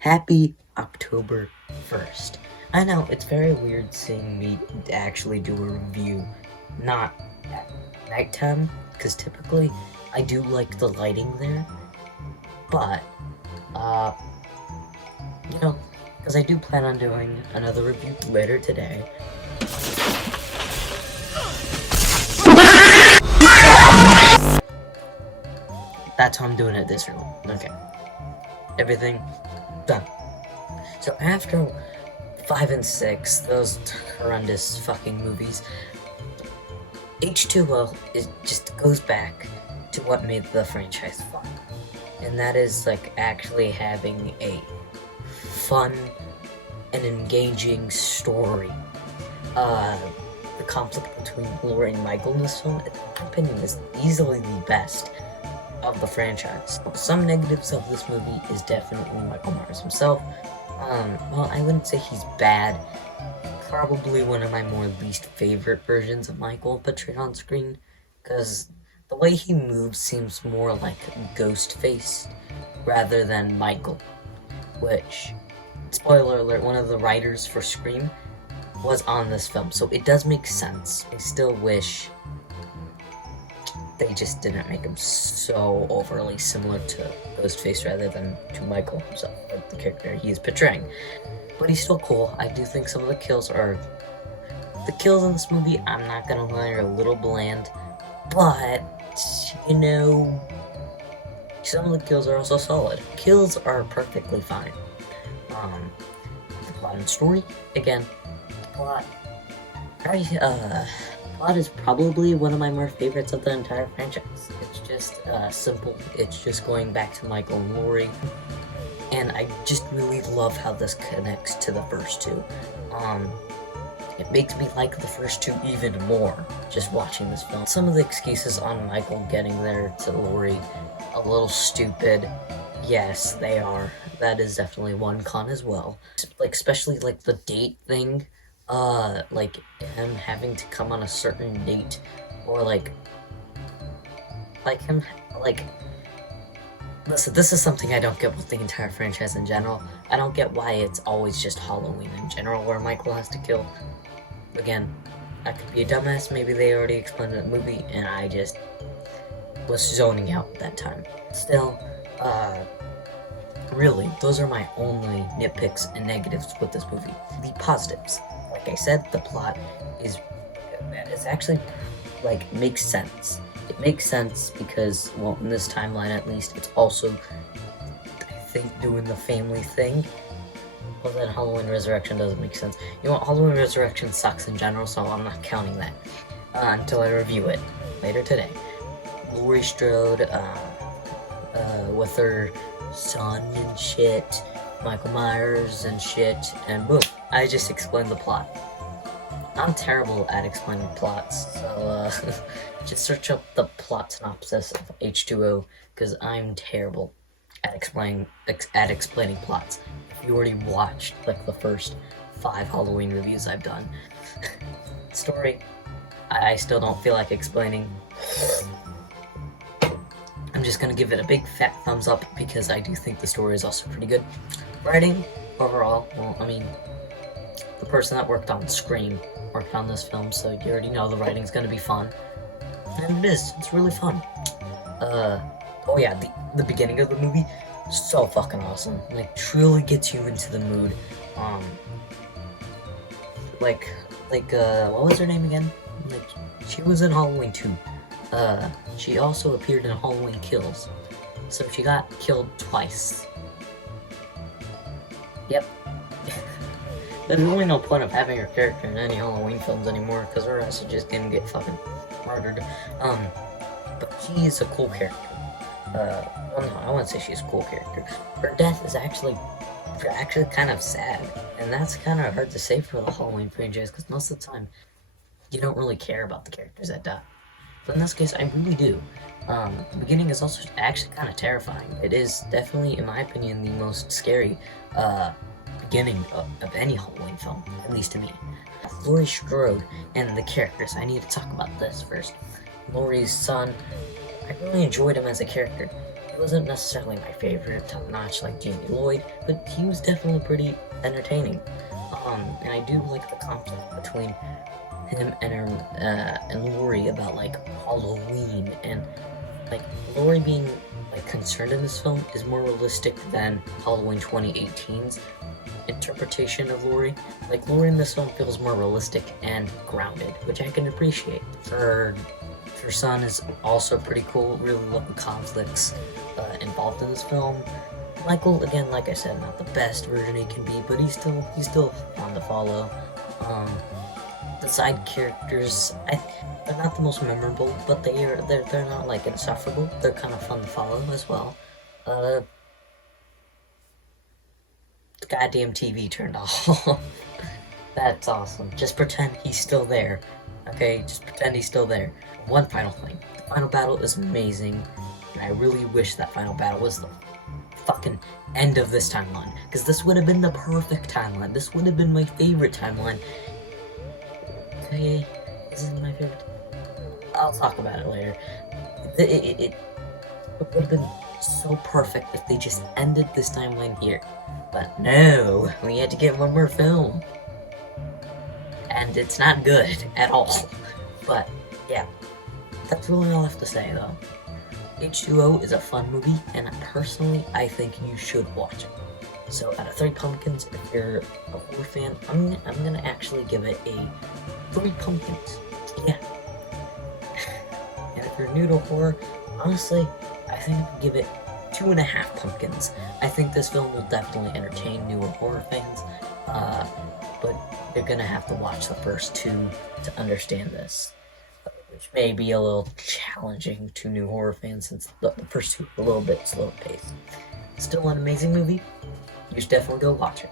Happy October 1st. I know, it's very weird seeing me actually do a review not at nighttime, because typically I do like the lighting there, but, because I do plan on doing another review later today. That's how I'm doing it this room. Okay. Everything done. So after 5 and 6, those horrendous fucking movies, H20 just goes back to what made the franchise fun. And that is like actually having a fun and engaging story. The conflict between Laurie and Michael in this film, in my opinion, is easily the best of the franchise. Some negatives of this movie is definitely Michael Myers himself. Well, I wouldn't say he's bad. Probably one of my more least favorite versions of Michael portrayed on screen, because the way he moves seems more like Ghostface rather than Michael, which, spoiler alert, one of the writers for Scream was on this film, so it does make sense. I still wish they just didn't make him so overly similar to Ghostface rather than to Michael himself, like the character he is portraying. But he's still cool. I do think some of the kills in this movie, I'm not gonna lie, are a little bland, but, some of the kills are also solid. Kills are perfectly fine. The plot and story, again, plot is probably one of my more favorites of the entire franchise. It's just simple. It's just going back to Michael and Laurie, and I just really love how this connects to the first two. It makes me like the first two even more just watching this film. Some of the excuses on Michael getting there to Laurie, a little stupid. Yes, they are. That is definitely one con as well. Especially the date thing. Like him having to come on a certain date, or listen, this is something I don't get with the entire franchise in general. I don't get why it's always just Halloween in general where Michael has to kill. Again, I could be a dumbass, maybe they already explained it in the movie, and I just was zoning out at that time. Still, really, those are my only nitpicks and negatives with this movie. The positives. Like I said, the plot is actually, makes sense. It makes sense because, well, in this timeline at least, it's also, I think, doing the family thing. Well, then Halloween Resurrection doesn't make sense. You know what, Halloween Resurrection sucks in general, so I'm not counting that until I review it later today. Laurie Strode, with her son and shit, Michael Myers and shit, and boom, I just explained the plot. I'm terrible at explaining plots, so just search up the plot synopsis of H20, because I'm terrible at explaining plots. If you already watched the first 5 Halloween reviews I've done. Story, I still don't feel like explaining. I'm just gonna give it a big fat thumbs up because I do think the story is also pretty good. Writing, overall, well, I mean, the person that worked on Scream worked on this film, so you already know the writing's gonna be fun. And it is, it's really fun. Oh yeah, the beginning of the movie, so fucking awesome. Truly gets you into the mood. What was her name again? She was in Halloween 2. She also appeared in Halloween Kills. So she got killed twice. Yep. There's really no point of having her character in any Halloween films anymore, because her ass is just gonna get fucking murdered. But she is a cool character. Well, no, I wouldn't say she's a cool character. Her death is actually kind of sad, and that's kind of hard to say for the Halloween franchise, because most of the time, you don't really care about the characters that die. But in this case, I really do. The beginning is also actually kind of terrifying. It is definitely, in my opinion, the most scary, beginning of any Halloween film, at least to me. Laurie Strode and the characters. I need to talk about this first. Laurie's son, I really enjoyed him as a character. He wasn't necessarily my favorite, top notch like Jamie Lloyd, but he was definitely pretty entertaining. And I do like the conflict between him and Laurie about like Halloween, and like Laurie being like concerned in this film is more realistic than Halloween 2018's interpretation of Laurie. Like Laurie in this film feels more realistic and grounded, which I can appreciate. Her son is also pretty cool. Really love the conflicts involved in this film. Michael, again, like I said, not the best version he can be, but he's still fun to follow. The side characters, they're not the most memorable, but they're not like insufferable. They're kind of fun to follow as well. The goddamn TV turned off. That's awesome. Just pretend he's still there. Okay, just pretend he's still there. One final thing. The final battle is amazing, and I really wish that final battle was the fucking end of this timeline, because this would have been the perfect timeline. This would have been my favorite timeline. Okay, this is my favorite. I'll talk about it later. It would have been so perfect if they just ended this timeline here. But no, we had to get one more film. And it's not good at all. But yeah, that's really all I have to say though. H20 is a fun movie, and personally, I think you should watch it. So out of 3 pumpkins, if you're a horror fan, I'm gonna actually give it a 3 pumpkins. Yeah. And if you're new to horror, honestly, I think I would give it 2.5 pumpkins. I think this film will definitely entertain newer horror fans, but you're gonna have to watch the first 2 to understand this, which may be a little challenging to new horror fans since the first 2 are a little bit slow paced. Still an amazing movie. You should definitely go watch it.